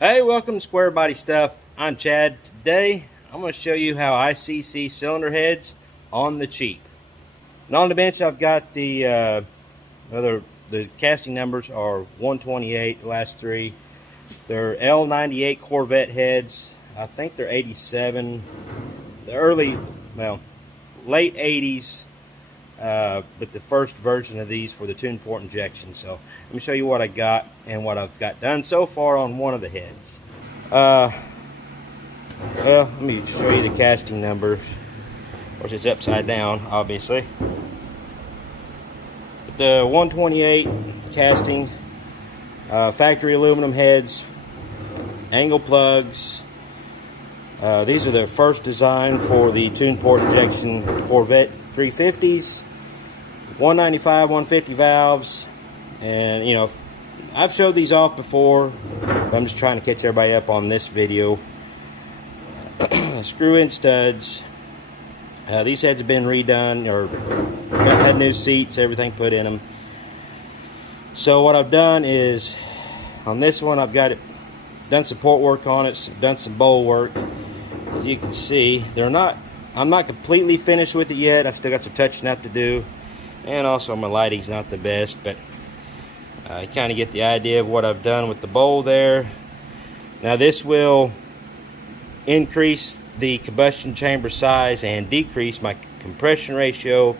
Hey, welcome to Square Body Stuff. I'm Chad. Today, I'm going to show you how I CC cylinder heads on the cheap. And on the bench, I've got the casting numbers are 128, the last three. They're L98 Corvette heads. I think they're 87. The late 80s. But the first version of these for the tune port injection. So let me show you what I got and what I've got done so far on one of the heads. Well, let me show you the casting number. Of course, it's upside down, obviously. But the 128 casting, factory aluminum heads, angle plugs. These are the first design for the tune port injection Corvette 350s. 195, 150 valves, and you know, I've showed these off before, but I'm just trying to catch everybody up on this video. Screw-in studs. These heads have been redone, or had new seats, everything put in them. So what I've done is, on this one, I've got it done support work on it, done some bowl work. As you can see, I'm not completely finished with it yet. I've still got some touching up to do. And also my lighting's not the best, but you kind of get the idea of what I've done with the bowl there. Now this will increase the combustion chamber size and decrease my compression ratio,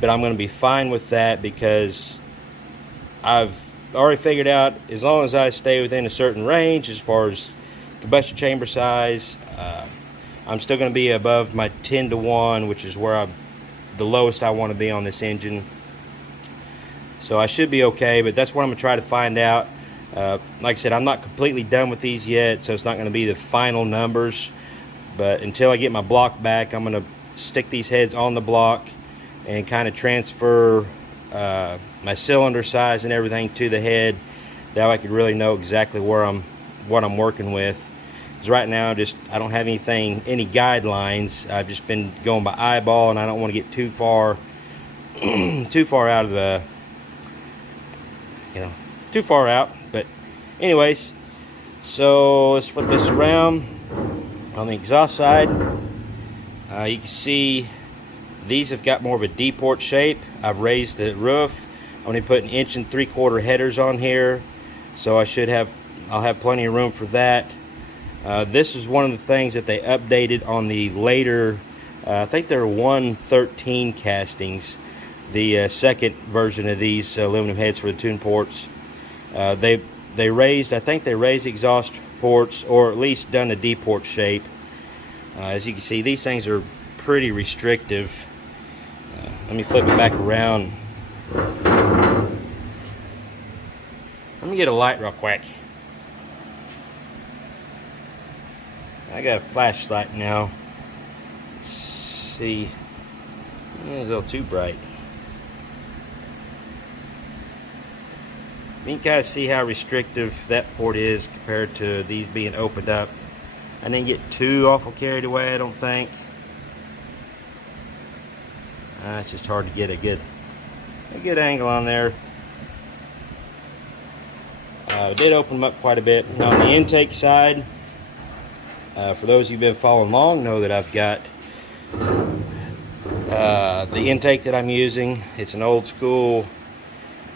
but I'm going to be fine with that because I've already figured out as long as I stay within a certain range as far as combustion chamber size, I'm still going to be above my 10-to-1, which is where the lowest I want to be on this engine. So I should be okay, but that's what I'm going to try to find out. Like I said, I'm not completely done with these yet, so it's not going to be the final numbers. But until I get my block back, I'm going to stick these heads on the block and kind of transfer my cylinder size and everything to the head. That way I could really know exactly what I'm working with. Because right now, I don't have any guidelines. I've just been going by eyeball, and I don't want to get too far out of the, too far out. But anyways, so let's flip this around. On the exhaust side, you can see these have got more of a D-port shape. I've raised the roof. I'm going to put 1 3/4 inch headers on here, so I'll have plenty of room for that. This is one of the things that they updated on the later, I think they're 113 castings, the second version of these aluminum heads for the tune ports. I think they raised the exhaust ports, or at least done a D-port shape. As you can see, these things are pretty restrictive. Let me flip it back around. Let me get a light real quick. I got a flashlight now. Let's see. It's a little too bright. You can kind of see how restrictive that port is compared to these being opened up. I didn't get too awful carried away, I don't think. It's just hard to get a good angle on there. I did open them up quite a bit. Now on the intake side, for those who've been following along, know that I've got the intake that I'm using. It's an old school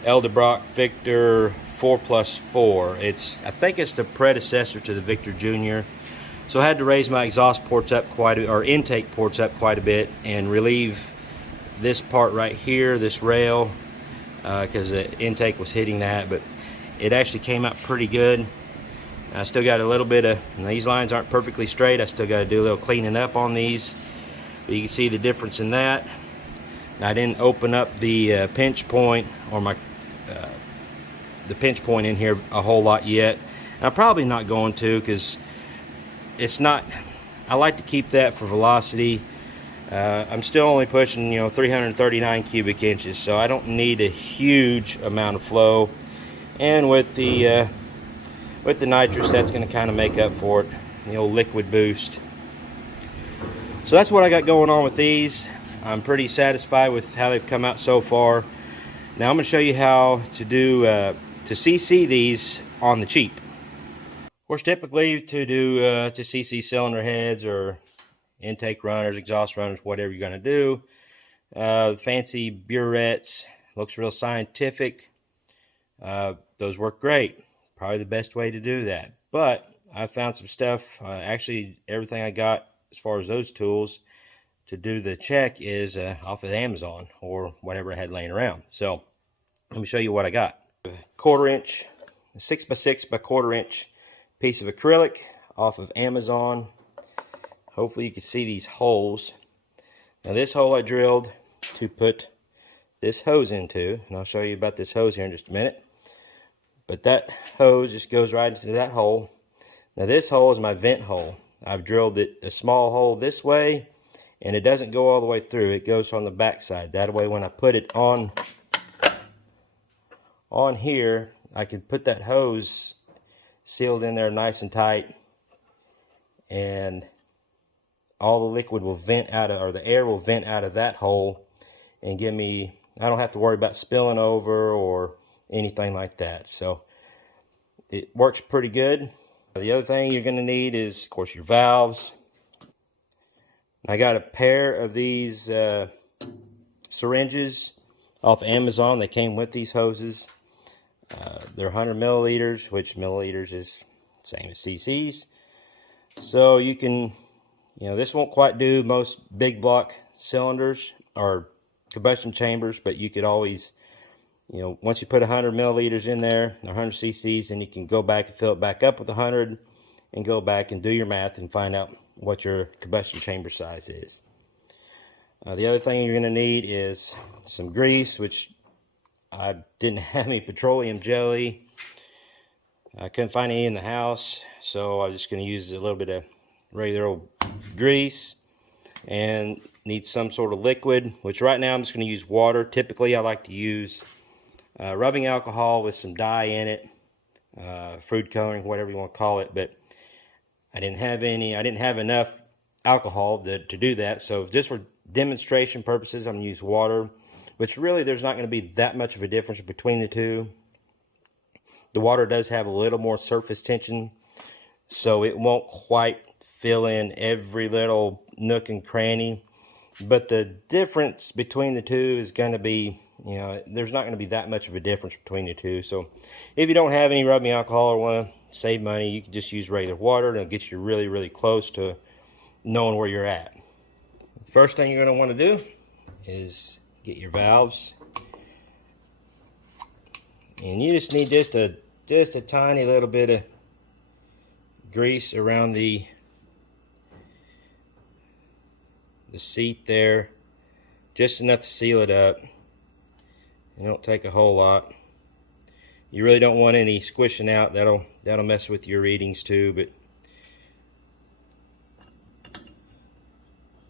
Edelbrock Victor 4+4. I think it's the predecessor to the Victor Jr. So I had to raise my exhaust ports up intake ports up quite a bit and relieve this part right here, this rail, because the intake was hitting that, but it actually came out pretty good. I still got a little bit of, these lines aren't perfectly straight. I still got to do a little cleaning up on these. But you can see the difference in that. Now, I didn't open up the pinch point or the pinch point in here a whole lot yet. And I'm probably not going to, because it's not. I like to keep that for velocity. I'm still only pushing 339 cubic inches, so I don't need a huge amount of flow. And with the nitrous, that's going to kind of make up for it, the old liquid boost. So that's what I got going on with these. I'm pretty satisfied with how they've come out so far. Now I'm going to show you how to do to CC these on the cheap. course, typically to do to CC cylinder heads or intake runners, exhaust runners, whatever you're going to do, fancy burettes, looks real scientific. Those work great. Probably the best way to do that. But I found some stuff, actually everything I got as far as those tools to do the check is off of Amazon or whatever I had laying around. So let me show you what I got. A 1/4 inch, 6x6 by 1/4 inch piece of acrylic off of Amazon. Hopefully you can see these holes. Now this hole I drilled to put this hose into, and I'll show you about this hose here in just a minute. But that hose just goes right into that hole. Now this hole is my vent hole. I've drilled it a small hole this way, and it doesn't go all the way through. It goes on the back side. That way when I put it on here, I can put that hose sealed in there nice and tight, and all the liquid will vent out of, or the air will vent out of that hole and give me, I don't have to worry about spilling over or anything like that. So it works pretty good. The other thing you're going to need is, of course, your valves. I got a pair of these syringes off Amazon. They came with these hoses. They're 100 milliliters, which milliliters is the same as cc's. So you can, this won't quite do most big block cylinders or combustion chambers, but you could always, once you put 100 milliliters in there, 100 cc's, then you can go back and fill it back up with 100 and go back and do your math and find out what your combustion chamber size is. The other thing you're going to need is some grease, which I didn't have any petroleum jelly. I couldn't find any in the house, so I was just going to use a little bit of regular old grease, and need some sort of liquid, which right now I'm just going to use water. Typically I like to use rubbing alcohol with some dye in it, food coloring, whatever you want to call it, but I didn't have enough alcohol to do that, so just for demonstration purposes I'm going to use water, which really there's not going to be that much of a difference between the two. The water does have a little more surface tension, so it won't quite fill in every little nook and cranny, but the difference between the two is going to be, there's not going to be that much of a difference between the two. So if you don't have any rubbing alcohol or want to save money, you can just use regular water, and it'll get you really, really close to knowing where you're at. First thing you're going to want to do is get your valves, and you just need just a tiny little bit of grease around the seat there, just enough to seal it up. It don't take a whole lot. You really don't want any squishing out. That'll mess with your readings too. But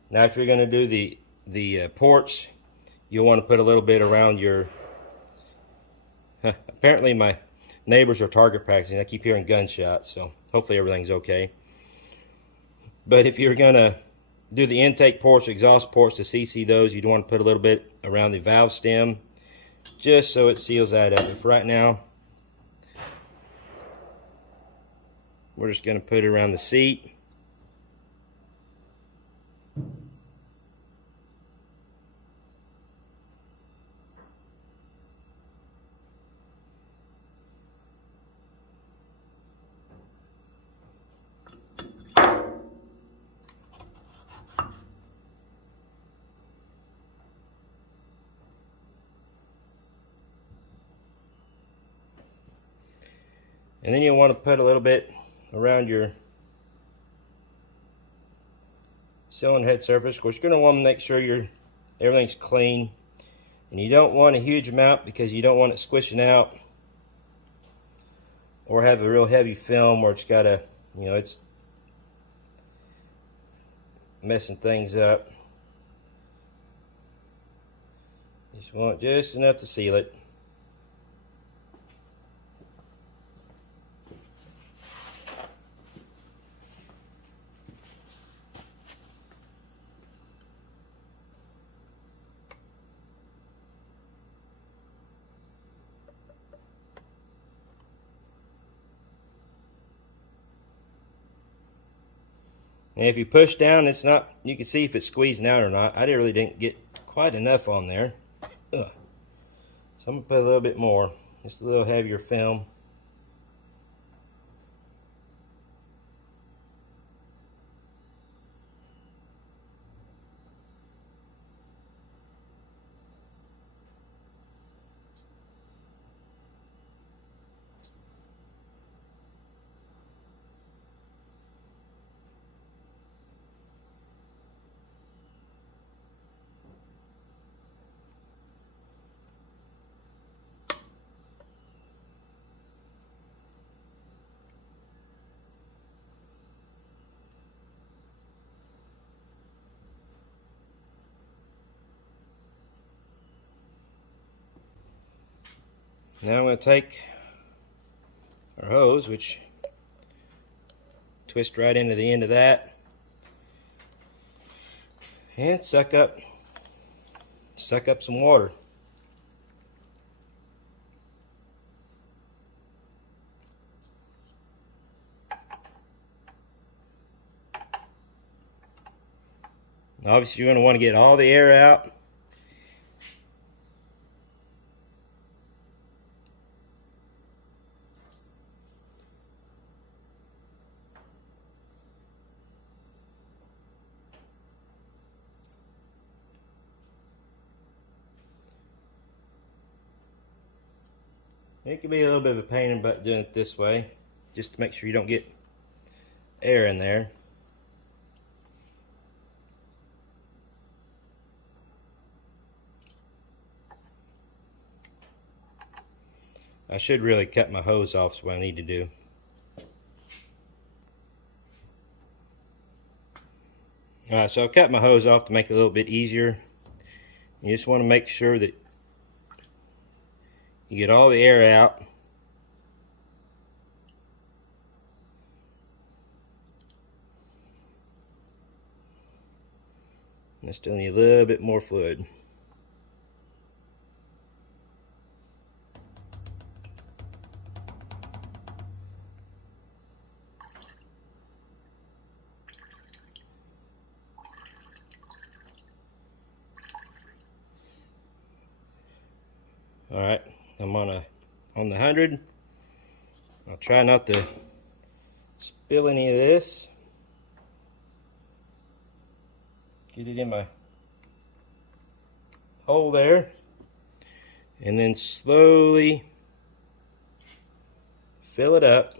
now if you're going to do the ports, you'll want to put a little bit around your apparently my neighbors are target practicing. I keep hearing gunshots, so hopefully everything's okay. But if you're going to do the intake ports, exhaust ports, to CC those, you'd want to put a little bit around the valve stem, just so it seals that up. For right now, we're just going to put it around the seat. And then you'll want to put a little bit around your cylinder head surface. Of course, you're going to want to make sure everything's clean. And you don't want a huge amount because you don't want it squishing out or have a real heavy film where it's got a, it's messing things up. Just want just enough to seal it. And if you push down, it's not, you can see if it's squeezing out or not. I really didn't get quite enough on there. Ugh. So I'm gonna put a little bit more, just a little heavier film. Now I'm going to take our hose, which twist right into the end of that, and suck up some water. Obviously, you're going to want to get all the air out. It can be a little bit of a pain in the butt doing it this way, just to make sure you don't get air in there. I should really cut my hose off, is what I need to do. Alright, so I've cut my hose off to make it a little bit easier. You just want to make sure that you get all the air out. And I still need a little bit more fluid. Alright, I'm on the 100. I'll try not to spill any of this. Get it in my hole there, and then slowly fill it up.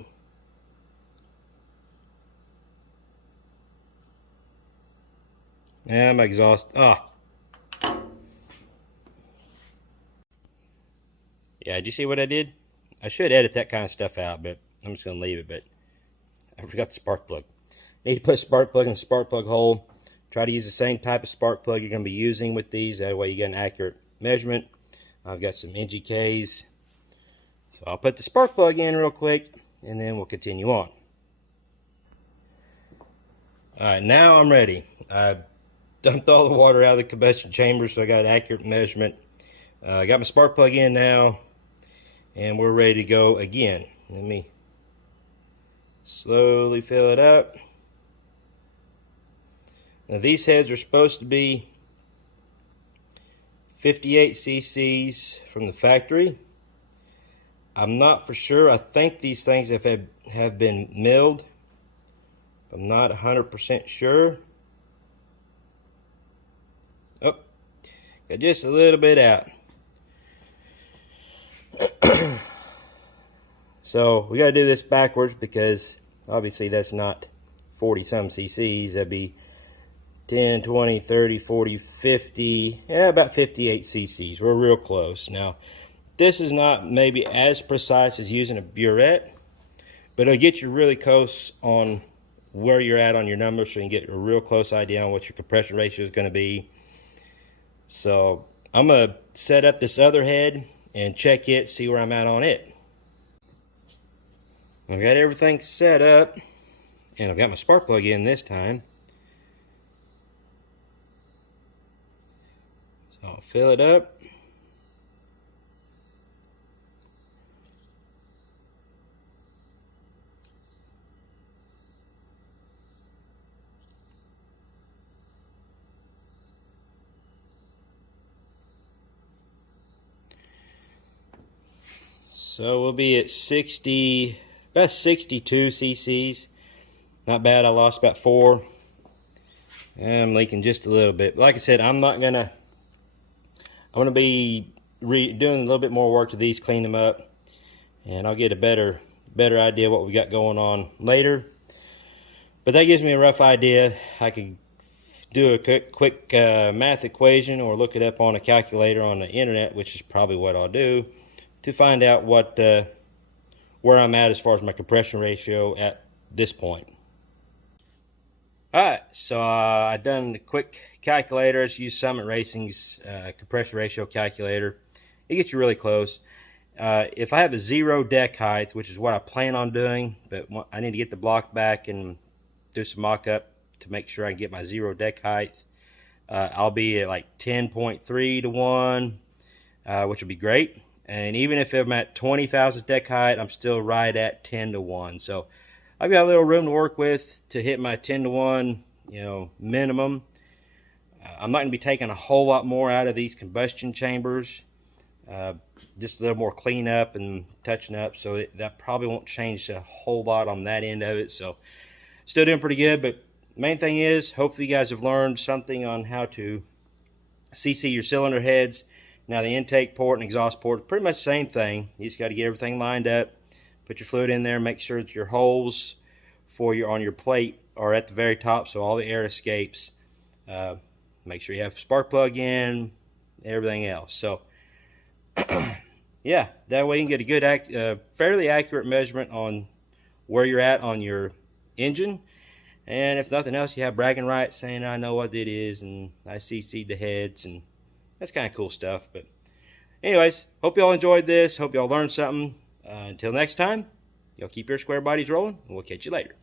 And my exhaust. Yeah, did you see what I did? I should edit that kind of stuff out, but I'm just going to leave it. But I forgot the spark plug. Need to put a spark plug in the spark plug hole. Try to use the same type of spark plug you're going to be using with these. That way you get an accurate measurement. I've got some NGKs. So I'll put the spark plug in real quick, and then we'll continue on. Alright, now I'm ready. I dumped all the water out of the combustion chamber, so I got an accurate measurement. I got my spark plug in now, and we're ready to go again. Let me slowly fill it up. Now these heads are supposed to be 58 cc's from the factory. I'm not for sure. I think these things have been milled. I'm not 100% sure. Oh, got just a little bit out. So we got to do this backwards, because obviously that's not 40 some cc's. That'd be 10, 20, 30, 40, 50, yeah, about 58 cc's. We're real close. Now, this is not maybe as precise as using a burette, but it'll get you really close on where you're at on your numbers, so you can get a real close idea on what your compression ratio is going to be. So I'm going to set up this other head and check it, see where I'm at on it. I've got everything set up, and I've got my spark plug in this time. So I'll fill it up. So we'll be at 60, about 62 cc's. Not bad. I lost about 4. I'm leaking just a little bit. Like I said, I'm gonna be doing a little bit more work to these, clean them up, and I'll get a better idea of what we got going on later. But that gives me a rough idea. I could do a quick math equation or look it up on a calculator on the internet, which is probably what I'll do, to find out what where I'm at as far as my compression ratio at this point. Alright, so I done the quick calculators, used Summit Racing's compression ratio calculator. It gets you really close. If I have a 0 deck height, which is what I plan on doing, but I need to get the block back and do some mock-up to make sure I can get my 0 deck height. I'll be at like 10.3 to 1, which would be great. And even if I'm at 20 thousandths deck height, I'm still right at 10 to 1. So I've got a little room to work with to hit my 10 to 1, minimum. I'm not going to be taking a whole lot more out of these combustion chambers. Just a little more cleanup and touching up, so that probably won't change a whole lot on that end of it. So still doing pretty good, but main thing is, hopefully you guys have learned something on how to CC your cylinder heads. Now the intake port and exhaust port, pretty much the same thing. You just got to get everything lined up, put your fluid in there, make sure that your holes on your plate are at the very top so all the air escapes. Make sure you have spark plug in, everything else. So yeah, that way you can get a good, fairly accurate measurement on where you're at on your engine. And if nothing else, you have bragging rights saying, I know what it is, and I CC'd the heads, and that's kind of cool stuff. But anyways, hope y'all enjoyed this. Hope y'all learned something. Until next time, y'all keep your square bodies rolling, and we'll catch you later.